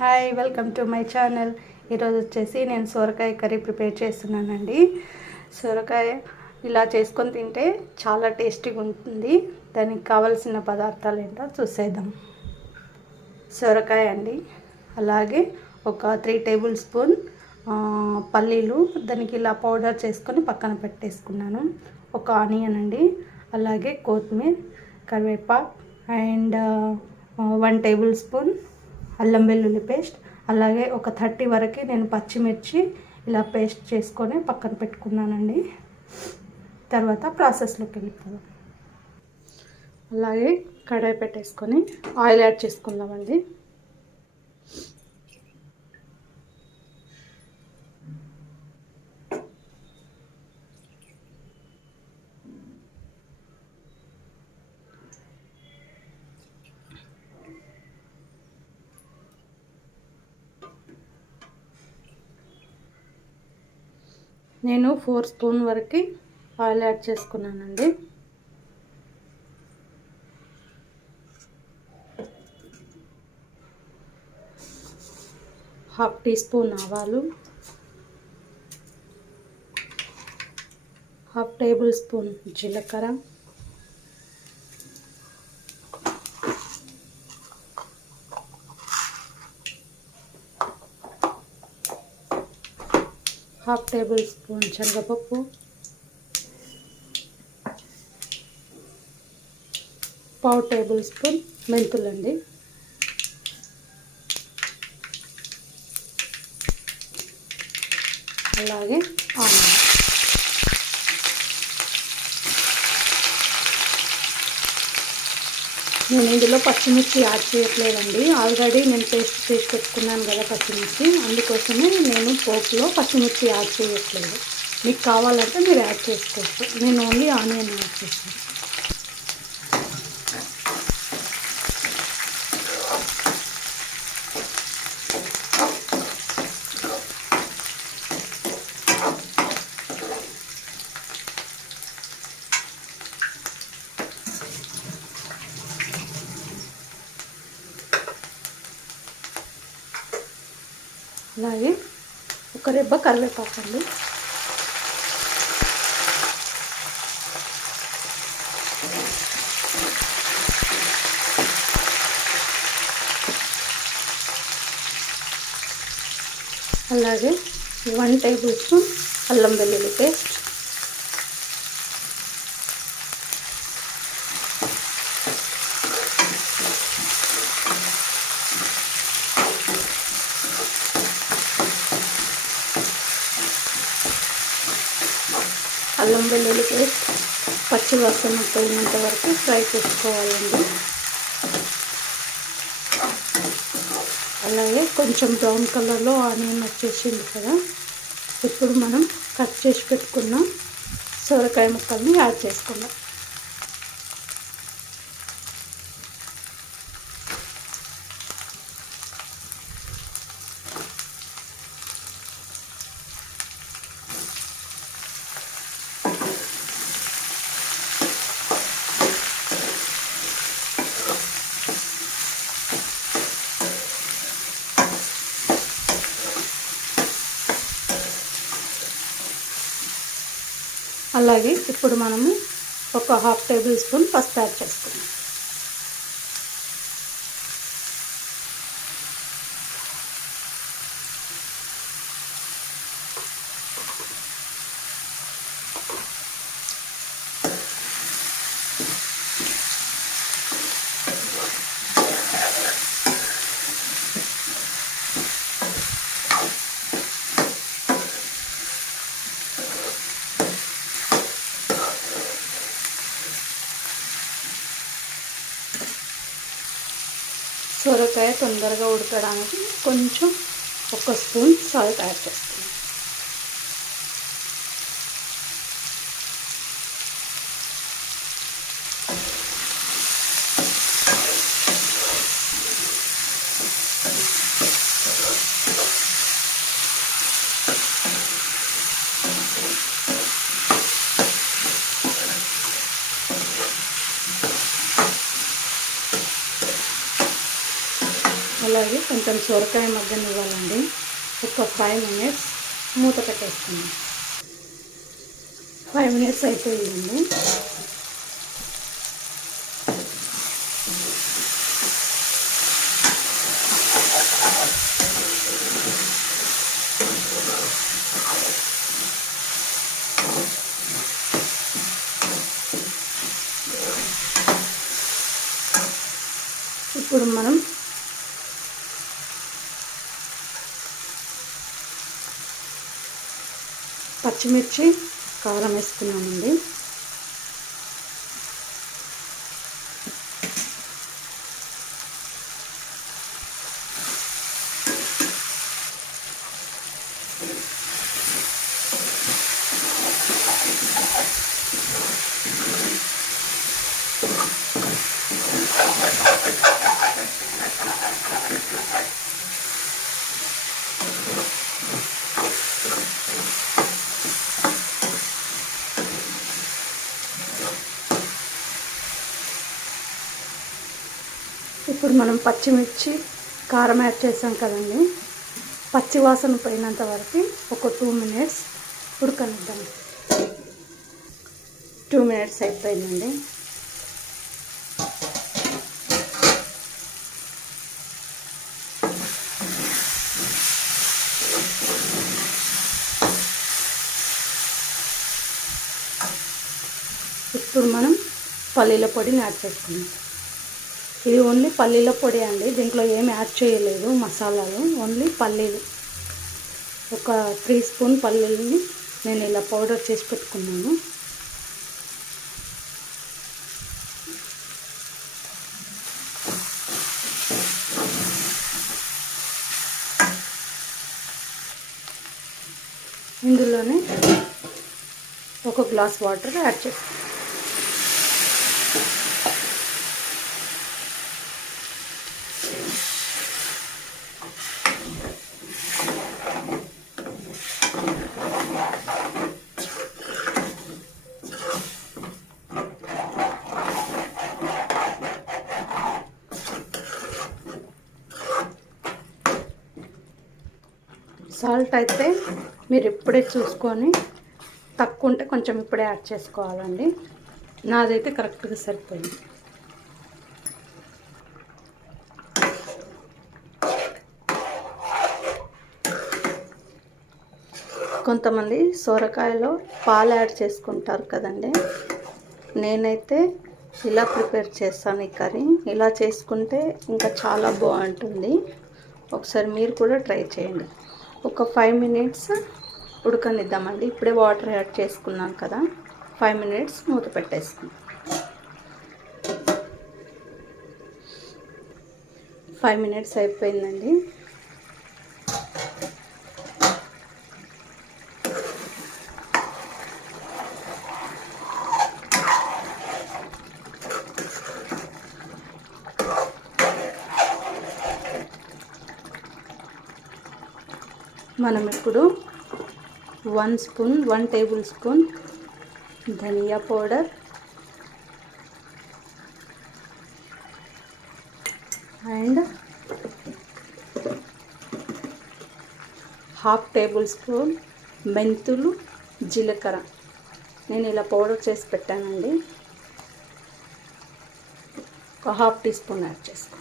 Hi, welcome to my channel. ఈరోజు వచ్చేసి నేను సొరకాయ కర్రీ ప్రిపేర్ చేస్తున్నానండి. సొరకాయ ఇలా చేసుకొని తింటే చాలా టేస్టీగా ఉంటుంది. దానికి కావాల్సిన పదార్థాలు ఏంటో చూసేద్దాం. సొరకాయ అండి, అలాగే ఒక 3 టేబుల్ స్పూన్ పల్లీలు, దానికి ఇలా పౌడర్ చేసుకొని పక్కన పెట్టేసుకున్నాను. ఒక ఆనియన్ అండి, అలాగే కొత్తిమీర, కరివేపాకు అండ్ 1 టేబుల్ స్పూన్ అల్లం వెల్లుల్లి పేస్ట్, అలాగే ఒక 30 వరకు నేను పచ్చిమిర్చి ఇలా పేస్ట్ చేసుకొని పక్కన పెట్టుకున్నానండి. తర్వాత ప్రాసెస్లోకి వెళ్ళిపోదాం. అలాగే కడాయి పెట్టేసుకొని ఆయిల్ యాడ్ చేసుకుందామండి. నేను 4 స్పూన్ వరకు ఆయిల్ యాడ్ చేసుకున్నానండి. హాఫ్ టీ స్పూన్ ఆవాలు, హాఫ్ టేబుల్ స్పూన్ జీలకర్ర, హాఫ్ టేబుల్ స్పూన్ శనగపప్పు, పావు టేబుల్ స్పూన్ మెంతులండి, అలాగే ఆనియన్. నేను ఇందులో పచ్చిమిర్చి యాడ్ చేయట్లేదండి. ఆల్రెడీ నేను పేస్ట్ చేసి పెట్టుకున్నాను కదా పచ్చిమిర్చి, అందుకోసమే నేను పోపులో పచ్చిమిర్చి యాడ్ చేయట్లేదు. మీకు కావాలంటే మీరు యాడ్ చేసుకోవచ్చు. నేను ఓన్లీ ఆనియన్ యాడ్ చేస్తాను. అలాగే ఒక రెబ్బ కరివేపాకు అండి, అలాగే 1 టేబుల్ స్పూన్ అల్లం వెల్లుల్లి పేస్ట్, అల్లం వెల్లుల్లి పేస్ట్ పచ్చి వాసన పోయినంత వరకు ఫ్రై చేసుకోవాలండి. అలాగే కొంచెం బ్రౌన్ కలర్లో ఆనియన్ వచ్చేసింది కదా, ఇప్పుడు మనం కట్ చేసి పెట్టుకున్న సొరకాయ ముక్కల్ని యాడ్ చేసుకుందాం. అలాగే ఇప్పుడు మనము ఒక హాఫ్ టేబుల్ స్పూన్ పసుపు యాడ్ చేసుకుందాం. సొరకాయ తొందరగా ఉడకడానికి కొంచెం 1 స్పూన్ సాల్ట్ యాడ్ చేస్తాను. అలాగే కొంచెం సొరకాయ మగ్గనివ్వాలండి. ఒక 5 మినిట్స్ మూత పెట్టేసుకుందాం. 5 మినిట్స్ అయిపోయిందండి. ఇప్పుడు మనం పచ్చిమిర్చి కారం వేసుకున్నామండి. ఇప్పుడు మనం పచ్చిమిర్చి కారం యాడ్ చేసాం కదండి, పచ్చి వాసన పోయినంత వరకు ఒక 2 మినిట్స్ ఉడకనిద్దాం. 2 మినిట్స్ అయిపోయిందండి. ఇప్పుడు మనం పల్లీల పొడిని యాడ్ చేసుకుందాం. ఇది ఓన్లీ పల్లీల పొడి అండి, దీంట్లో ఏమి యాడ్ చేయలేదు మసాలాలు, ఓన్లీ పల్లీలు. ఒక 3 స్పూన్ పల్లీలని నేను ఇలా పౌడర్ చేసి పెట్టుకున్నాను. ఇందులోనే ఒక గ్లాస్ వాటర్ యాడ్ చేస్తాను. సాల్ట్ అయితే మీరు ఇప్పుడే చూసుకొని, తక్కువ ఉంటే కొంచెం ఇప్పుడే యాడ్ చేసుకోవాలండి. నాదైతే కరెక్ట్గా సరిపోయింది. కొంతమంది సొరకాయలో పాలు యాడ్ చేసుకుంటారు కదండి, నేనైతే ఇలా ప్రిపేర్ చేస్తాను ఈ కర్రీ. ఇలా చేసుకుంటే ఇంకా చాలా బాగుంటుంది. ఒకసారి మీరు కూడా ట్రై చేయండి. ఒక 5 మినిట్స్ ఉడకనిద్దామండి. ఇప్పుడే వాటర్ యాడ్ చేసుకున్నాం కదా, 5 మినిట్స్ మూత పెట్టేసుకుందాం. 5 మినిట్స్ అయిపోయిందండి. మనం ఇప్పుడు 1 టేబుల్ స్పూన్ ధనియా పౌడర్ అండ్ 1/2 టేబుల్ స్పూన్ మెంతులు, జీలకర్ర నేను ఇలా పౌడర్ చేసి పెట్టానండి. ఒక 1/2 టీ స్పూన్ యాడ్ చేసుకోండి.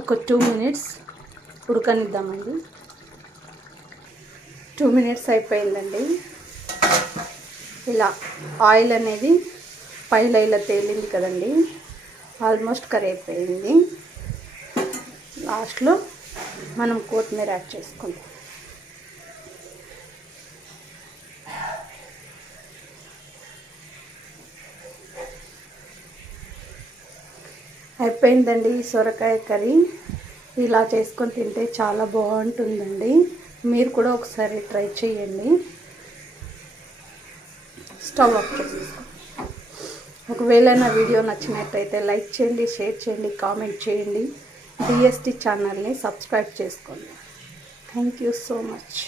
ఒక 2 మినిట్స్ ఉడకనిద్దామండి. 2 మినిట్స్ అయిపోయిందండి. ఇలా ఆయిల్ అనేది పైలో ఇలా తేలింది కదండి, ఆల్మోస్ట్ కర్రీ అయిపోయింది. లాస్ట్లో మనం కొత్తిమీర యాడ్ చేసుకుంటాం. అయిపోయిందండి సొరకాయ కర్రీ. ఇలా చేసుకొని తింటే చాలా బాగుంటుందండి. మీరు కూడా ఒకసారి ట్రై చేయండి. స్టవ్ ఆఫ్ చేసేసుకోండి. ఒకవేళ నా వీడియో నచ్చినట్టయితే లైక్ చేయండి, షేర్ చేయండి, కామెంట్ చేయండి. డిఎస్టీ ఛానల్ని సబ్స్క్రైబ్ చేసుకోండి. Thank you so much.